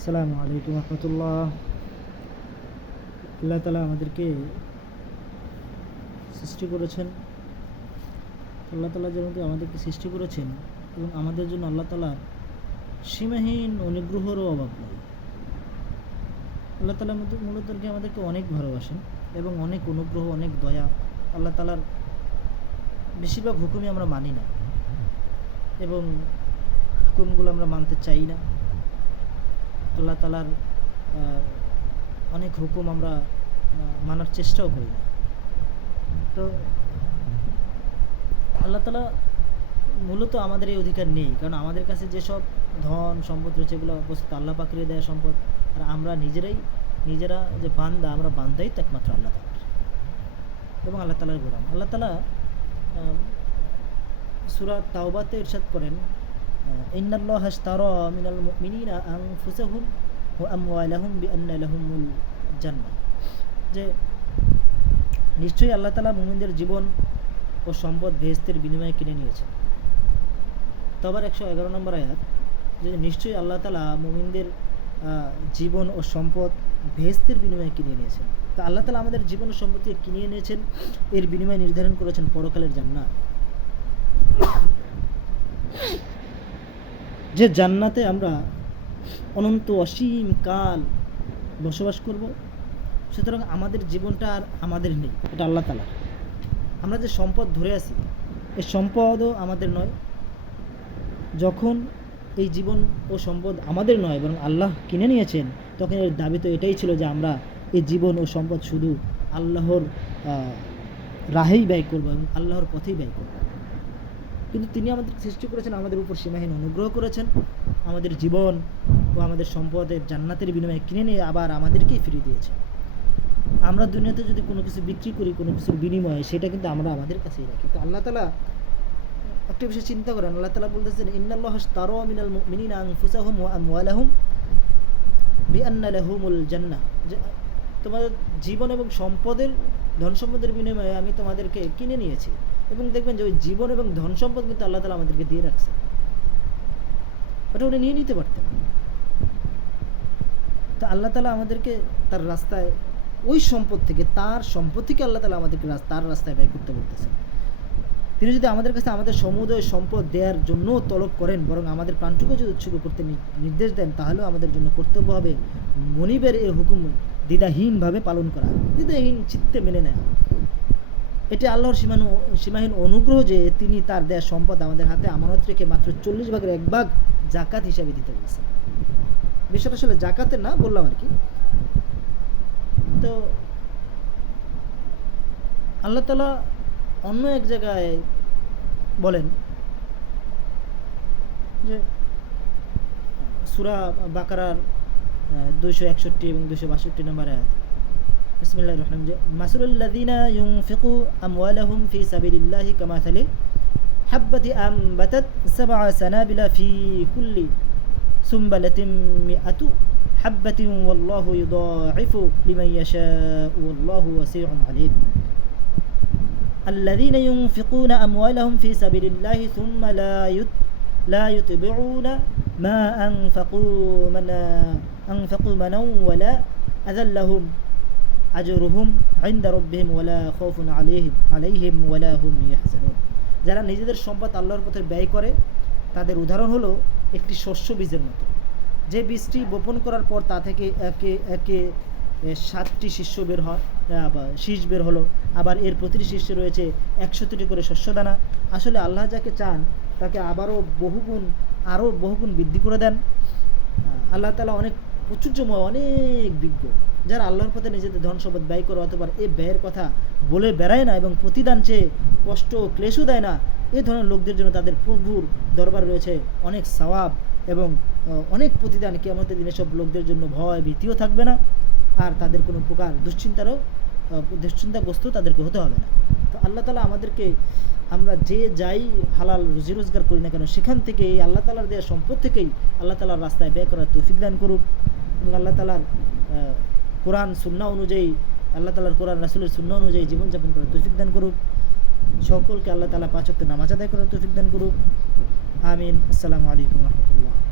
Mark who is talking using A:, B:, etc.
A: আসসালামু আলাইকুম রহমতুল্লাহ। আল্লাহ তালা আমাদেরকে সৃষ্টি করেছেন। আল্লাহ তালা যেমন আমাদেরকে সৃষ্টি করেছেন এবং আমাদের জন্য আল্লাহ তালা সীমাহীন অনুগ্রহেরও অভাব নেই। আল্লাহ তালা মূলত আমাদেরকে অনেক ভালোবাসেন এবং অনেক অনুগ্রহ, অনেক দয়া আল্লাহ তালার বেশিরভাগ হুকুমই আমরা মানি না এবং হুকুমগুলো আমরা মানতে চাই না। আল্লাহ তালার অনেক হুকুম আমরা মানার চেষ্টাও করি না। তো আল্লাহ তালা মূলত আমাদের এই অধিকার নেই। কারণ আমাদের কাছে যেসব ধন, সম্পদ রয়েছে, এগুলো বস্তুত আল্লাহ পাকড়ে দেওয়া সম্পদ। আর আমরা নিজেরাই, নিজেরা যে বান্দা, আমরা বান্দাই তো একমাত্র আল্লাহ তালার এবং আল্লাহ তালার গোলাম। আল্লাহ তালা সুরা তাওবাতে ইরশাদ করেন ইন্নাল্লাহ হাশতারা মিনাল মুমিনিনা আনফুসাহুম ওয়া আমওয়ালাহুম বিআন্না লাহুমুল জান্নাহ যে নিশ্চয়ই আল্লাহ তালা মুমিনদের জীবন ও সম্পদ ভেস্তের বিনিময়ে কিনে নিয়েছে। তবার একশো এগারো নম্বর আয়াত, যে নিশ্চয়ই আল্লাহ তালা মুমিনদের জীবন ও সম্পদ ভেস্তের বিনিময়ে কিনে নিয়েছেন। তা আল্লাহ তালা আমাদের জীবন ও সম্পদকে কিনে নিয়েছেন, এর বিনিময়ে নির্ধারণ করেছেন পরকালের জান্নাত। যে জান্নাতে আমরা অনন্ত অসীম কাল বসবাস করব, সুতরাং আমাদের জীবনটা আর আমাদের নেই, এটা আল্লাহ তালা আমরা যে সম্পদ ধরে আছি, এই সম্পদও আমাদের নয়। যখন এই জীবন ও সম্পদ আমাদের নয়, বরং আল্লাহ কিনে নিয়েছেন, তখন এর দাবি তো এটাই ছিল যে আমরা এই জীবন ও সম্পদ শুধু আল্লাহর রাহেই ব্যয় করব এবং আল্লাহর পথেই ব্যয় করব। কিন্তু তিনি আমাদের সৃষ্টি করেছেন, আমাদের উপর সীমাহীন অনুগ্রহ করেছেন, আমাদের জীবন ও আমাদের সম্পদের জান্নাতের বিনিময়ে কিনে নিয়ে আবার আমাদেরকেই ফিরিয়ে দিয়েছে আমরা দুনিয়াতে যদি কোনো কিছু বিক্রি করি, কোনো কিছুর বিনিময়ে, সেটা কিন্তু আমরা আমাদের কাছেই রাখি। তো আল্লাহ তালা একটা বিষয় চিন্তা করেন। আল্লাহ তালা বলতেছেন, ইন্নাল্লাহ তারো মিনাল মিনিনা লাহুমুল জান্নাহ। যে, তোমাদের জীবন এবং সম্পদের ধন সম্পদের বিনিময়ে আমি তোমাদেরকে কিনে নিয়েছি। এবং দেখবেন যে ওই জীবন এবং ধন সম্পদ কিন্তু আল্লাহ তালা আমাদেরকে দিয়ে রাখছে ওটা উনি নিয়ে নিতে পারতেন। তো আল্লাহ তালা আমাদেরকে তার রাস্তায়, ওই সম্পদ থেকে, তার সম্পদ থেকে আল্লাহ তালা আমাদেরকে তার রাস্তায় ব্যয় করতে বলতেছেন। তিনি যদি আমাদের কাছে আমাদের সমুদয় সম্পদ দেওয়ার জন্য তলব করেন, বরং আমাদের প্রাণটুকু যদি উৎসর্গ করতে নির্দেশ দেন, তাহলেও আমাদের জন্য কর্তব্য হবে মনিবের এই হুকুম দ্বিধাহীনভাবে পালন করা। দ্বিধাহীন চিত্তে মেনে নেয়। এটি আল্লাহর সীমানু, সীমাহীন অনুগ্রহ যে তিনি তার দেয়া সম্পদ আমাদের হাতে আমানত রেখে মাত্র চল্লিশ ভাগের এক ভাগ জাকাত হিসাবে দিতে বলেছেন। বিষয়টা আসলে জাকাতের না, বললাম আর কি। তো আল্লাহ তালা অন্য এক জায়গায় বলেন যে, সুরা বাকারার দুইশো একষট্টি এবং দুইশো বাষট্টি নম্বর আয়াত بسم الله الرحمن الرحيم. مثل الذين ينفقوا أموالهم في سبيل الله كمثل حبة أنبتت سبع سنابل في كل سنبلة مئة حبة والله يضاعف لمن يشاء والله وسيع عليم. الذين ينفقون أموالهم في سبيل الله ثم لا يت لا يتبعون ما أنفقوا من أنفقوا منا ولا أذلهم আজরুহুম আইন্দা রব্বিহিম ওয়ালা খৌফুন আলিহিম আলাইহিম ওয়ালা হুম ইয়াহজানুন। যারা নিজেদের সম্পদ আল্লাহর পথে ব্যয় করে, তাদের উদাহরণ হলো একটি শস্য বীজের মতো। যে বীজটি বপন করার পর তা থেকে একে একে সাতটি শিষ্য বের হয় শীষ বের হলো। আবার এর প্রতিটি শীর্ষে রয়েছে একশোটি করে শস্যদানা আসলে আল্লাহ যাকে চান, তাকে আবারও বহুগুণ, আরও বহুগুণ বৃদ্ধি করে দেন। আল্লাহ তালা অনেক প্রচুরময় অনেক বিজ্ঞ। যারা আল্লাহর পথে নিজেদের ধন সম্পদ ব্যয় করে অথবা এই ব্যয়ের কথা বলে বেড়ায় না এবং প্রতিদান চেয়ে কষ্ট ক্লেশও দেয় না এই ধরনের লোকদের জন্য তাদের প্রভুর দরবার রয়েছে অনেক সওয়াব এবং অনেক প্রতিদান। কেমতের দিনে সব লোকদের জন্য ভয় ভীতিও থাকবে না আর তাদের কোনো প্রকার দুশ্চিন্তারও দুশ্চিন্তাগ্রস্ত তাদেরকে হতে হবে না। তো আল্লাহ তালা আমাদেরকে আমরা যে যাই হালাল রুজি রোজগার করি না কেন, সেখান থেকে এই আল্লাহ তালার দেওয়া সম্পদ থেকেই আল্লাহ তালার রাস্তায় ব্যয় করার তৌফিক দান করুক। এবং আল্লাহ তালার কোরআন সুন্না অনুযায়ী, আল্লাহ তালার কোরআন, রাসুলের সুন্না অনুযায়ী জীবনযাপন করার তৌফিক দান করুক। সকলকে আল্লাহ তালা পাঁচক্ত নামাজ আদায় করার তৌফিক দান করুক। আমিন। আসসালামু আলাইকুম রহমতুল্লাহ।